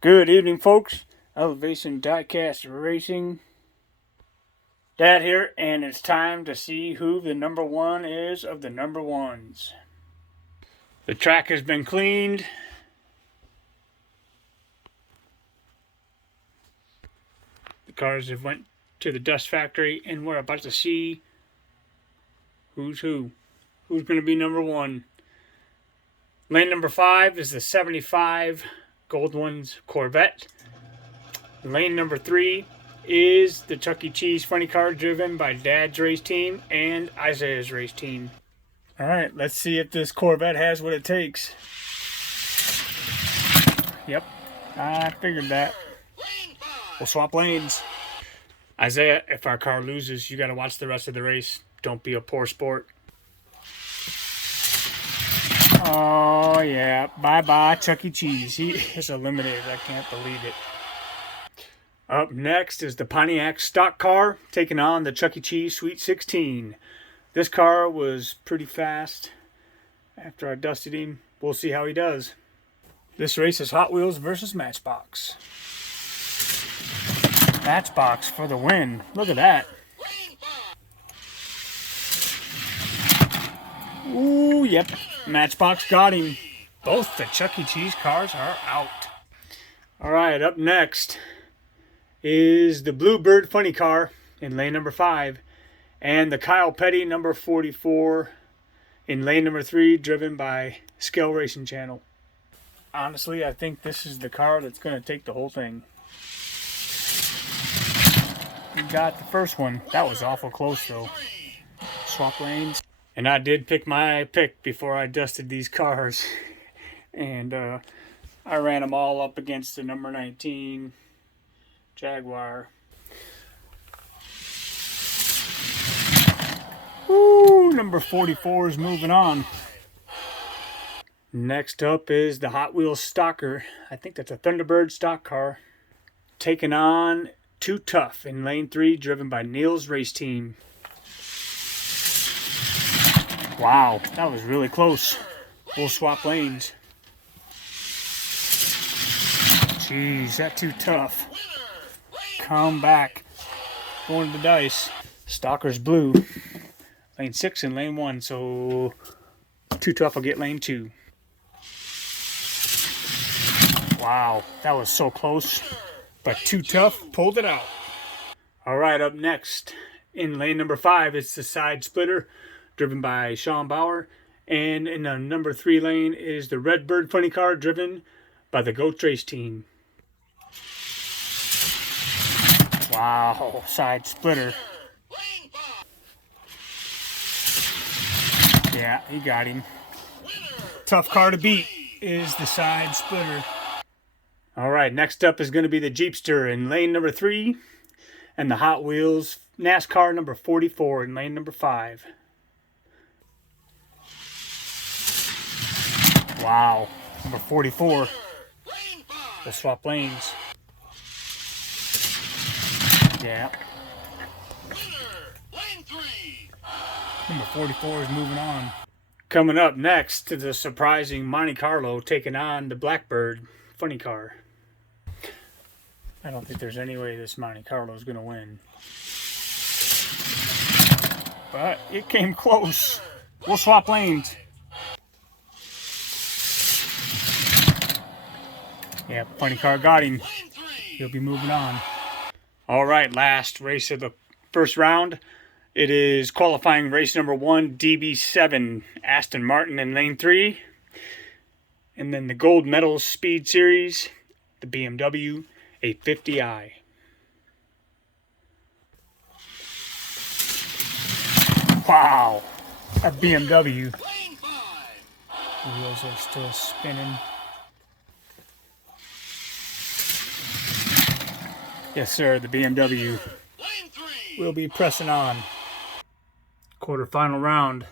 Good evening, folks. Elevation Diecast Racing. Dad here, and it's time to see who the number one is of the number ones. The track has been cleaned. The cars have went to the dust factory, and we're about to see who's who. Who's going to be number one? Lane number 5 is the 75 Goldwyn's Corvette. Lane number 3 is the Chuck E. Cheese funny car driven by Dad's race team and Isaiah's race team. Alright, let's see if this Corvette has what it takes. Yep, I figured that. We'll swap lanes. Isaiah, if our car loses, you gotta watch the rest of the race. Don't be a poor sport. Oh, yeah. Bye-bye, Chuck E. Cheese. He is eliminated. I can't believe it. Up next is the Pontiac stock car taking on the Chuck E. Cheese Sweet 16. This car was pretty fast after I dusted him. We'll see how he does. This race is Hot Wheels versus Matchbox. Matchbox for the win. Look at that. Ooh, yep. Matchbox got him. Both the Chuck E. Cheese cars are out. Alright, up next is the Bluebird funny car in lane number 5 and the Kyle Petty number 44 in lane number 3, driven by Scale Racing Channel. Honestly, I think this is the car that's going to take the whole thing. We got the first one. That was awful close though. Swap lanes. And I did pick my pick before I dusted these cars. And I ran them all up against the number 19 Jaguar. Ooh, number 44 is moving on. Next up is the Hot Wheels Stalker. I think that's a Thunderbird stock car. Taking on Too Tough in lane 3, driven by Neil's race team. Wow, that was really close. We'll swap lanes. Jeez, that Too Tough. Come back. Going to the dice. Stalker's blue. Lane 6 and lane 1, so Too Tough will get lane 2. Wow, that was so close. But Too Tough pulled it out. Alright, up next in lane number 5, it's the side splitter, driven by Sean Bauer. And in the number 3 lane is the Redbird funny car, driven by the Goat Race team. Wow, side splitter. Yeah, he got him. Tough car to beat is the side splitter. Alright, next up is going to be the Jeepster in lane number 3. And the Hot Wheels NASCAR number 44 in lane number 5. Wow, number 44. We'll swap lanes. Yeah. Number 44 is moving on. Coming up next to the surprising Monte Carlo taking on the Blackbird funny car. I don't think there's any way this Monte Carlo is going to win. But it came close. We'll swap lanes. Yeah, funny car got him. He'll be moving on. Alright, last race of the first round. It is qualifying race number 1, DB7, Aston Martin in lane 3. And then the Gold Medal Speed Series, the BMW 850i. Wow, that BMW. The wheels are still spinning. Yes, sir, the BMW will be pressing on. Quarterfinal round.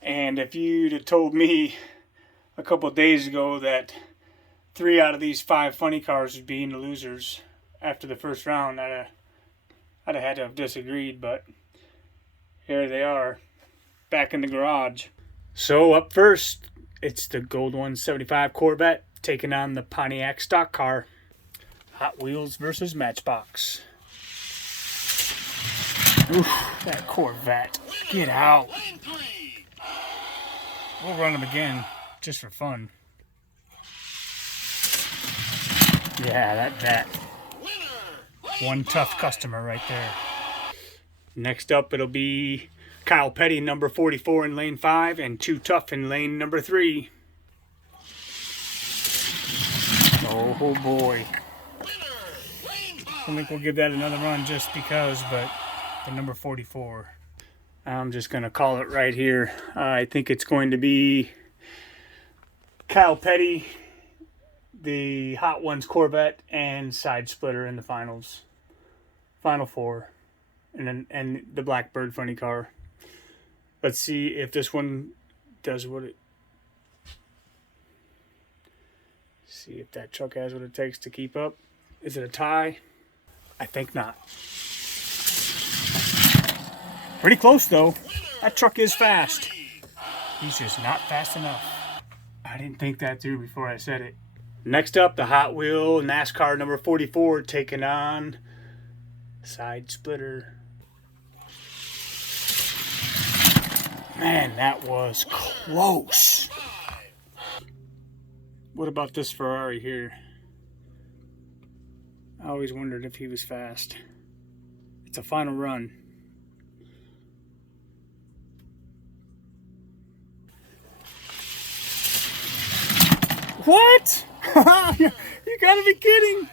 And if you'd have told me a couple of days ago that 3 out of these 5 funny cars would be in the losers after the first round, I'd have had to have disagreed, but here they are, back in the garage. So up first, It's the Gold 175 Corvette taking on the Pontiac stock car. Hot Wheels versus Matchbox. Oof, that Corvette. Get out. We'll run them again, just for fun. Yeah, that vet. One tough customer right there. Next up, it'll be Kyle Petty, number 44 in lane 5, and Too Tough in lane number 3. Oh boy. I think we'll give that another run just because, but the number 44. I'm just going to call it right here. I think it's going to be Kyle Petty, the Hot Ones Corvette, and Side Splitter in the finals. Final 4. And the Blackbird funny car. Let's see if this one does what it... See if that truck has what it takes to keep up. Is it a tie? I think not. Pretty close though. That truck is fast. He's just not fast enough. I didn't think that through before I said it. Next up, the Hot Wheel NASCAR number 44 taking on Side Splitter. Man, that was close. What about this Ferrari here? I always wondered if he was fast. It's a final run. What? You gotta be kidding.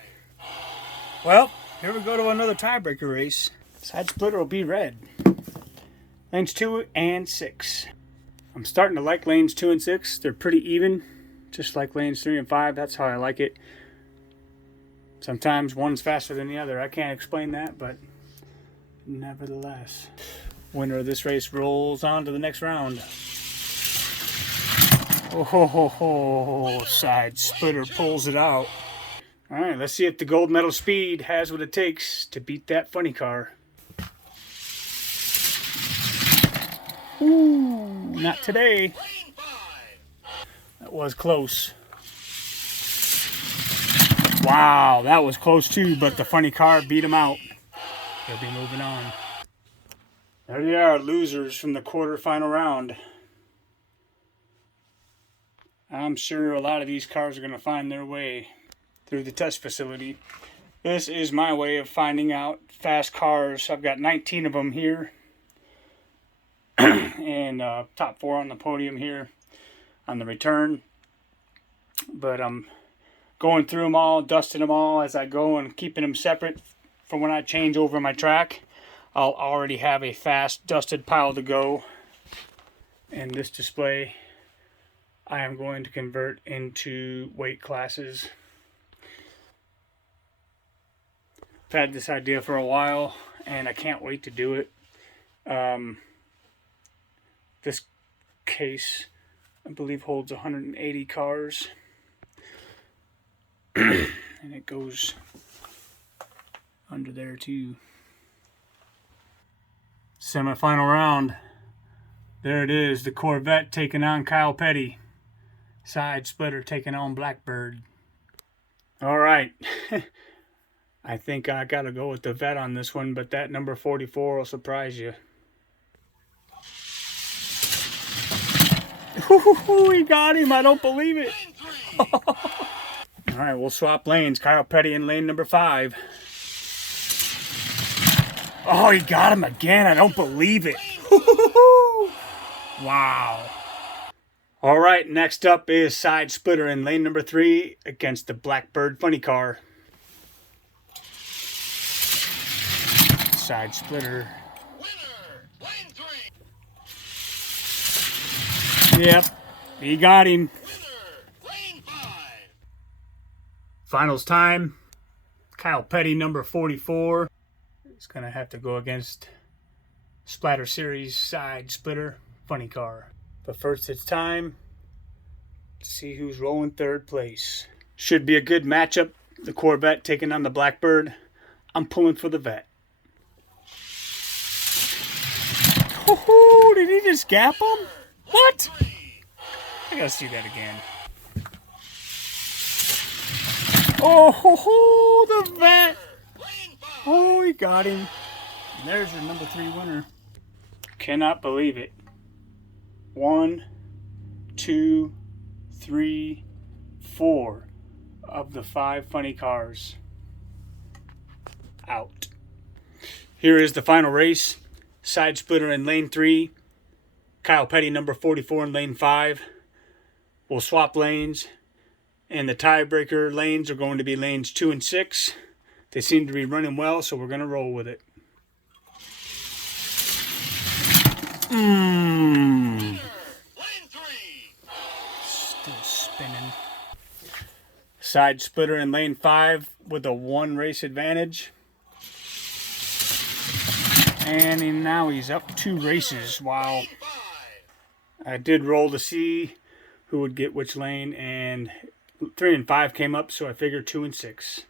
Well, here we go to another tiebreaker race. Side Splitter will be red. Lanes 2 and 6. I'm starting to like lanes 2 and 6. They're pretty even. Just like lanes 3 and 5. That's how I like it. Sometimes one's faster than the other. I can't explain that, but nevertheless. Winner of this race rolls on to the next round. Oh, ho, ho, ho. Side Splitter pulls it out. All right, let's see if the gold medal speed has what it takes to beat that funny car. Ooh, not today. That was close. Wow, that was close too, but the funny car beat him out. He'll be moving on. There they are, losers from the quarterfinal round. I'm sure a lot of these cars are going to find their way through the test facility. This is my way of finding out fast cars. I've got 19 of them here. And top 4 on the podium here on the return. But I'm going through them all, dusting them all as I go and keeping them separate for when I change over my track. I'll already have a fast dusted pile to go. And this display I am going to convert into weight classes. I've had this idea for a while and I can't wait to do it. This case, I believe, holds 180 cars. And it goes under there too. Semi-final round. There it is, the Corvette taking on Kyle Petty. Side Splitter taking on Blackbird. All right. I think I got to go with the vet on this one, but that number 44 will surprise you. Ooh, he got him. I don't believe it. All right, we'll swap lanes. Kyle Petty in lane number 5. Oh, he got him again. I don't believe it. Wow. All right, next up is Side Splitter in lane number 3 against the Blackbird funny car. Side Splitter. Yep, he got him. Finals time. Kyle Petty, number 44. He's going to have to go against Splatter Series Side Splitter funny car. But first it's time to see who's rolling third place. Should be a good matchup. The Corvette taking on the Blackbird. I'm pulling for the vet. Oh, did he just gap him? What? I gotta see that again. Oh, ho, ho, the vet! Oh, he got him. And there's your number 3 winner. Cannot believe it. 1, 2, 3, 4 of the 5 funny cars out. Here is the final race. Side splitter in lane 3. Kyle Petty, number 44 in lane 5. We'll swap lanes. And the tiebreaker lanes are going to be lanes 2 and 6. They seem to be running well, so we're going to roll with it. Still spinning. Side splitter in lane 5 with a 1 race advantage. And now he's up 2 races. Wow. I did roll to see who would get which lane, and 3 and 5 came up, so I figured 2 and 6.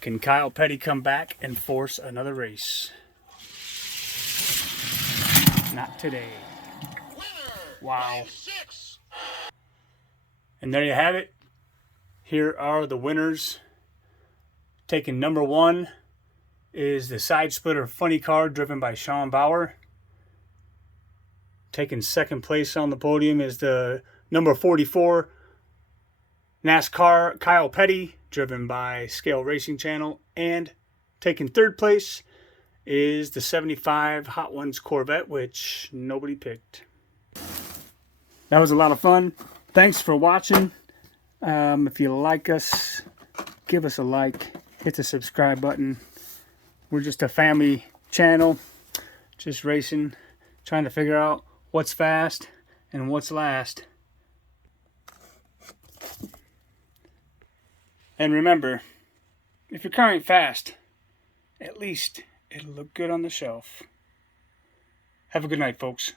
Can Kyle Petty come back and force another race? Not today. Wow. And there you have it. Here are the winners. Taking number 1 is the side splitter funny car driven by Sean Bauer. Taking second place on the podium is the number 44 NASCAR Kyle Petty, driven by Scale Racing Channel. And taking third place is the 75 Hot Ones Corvette, which nobody picked. That was a lot of fun. Thanks for watching. If you like us, give us a like. Hit the subscribe button. We're just a family channel, just racing, trying to figure out what's fast and what's last. And remember, if your car ain't fast, at least it'll look good on the shelf. Have a good night, folks.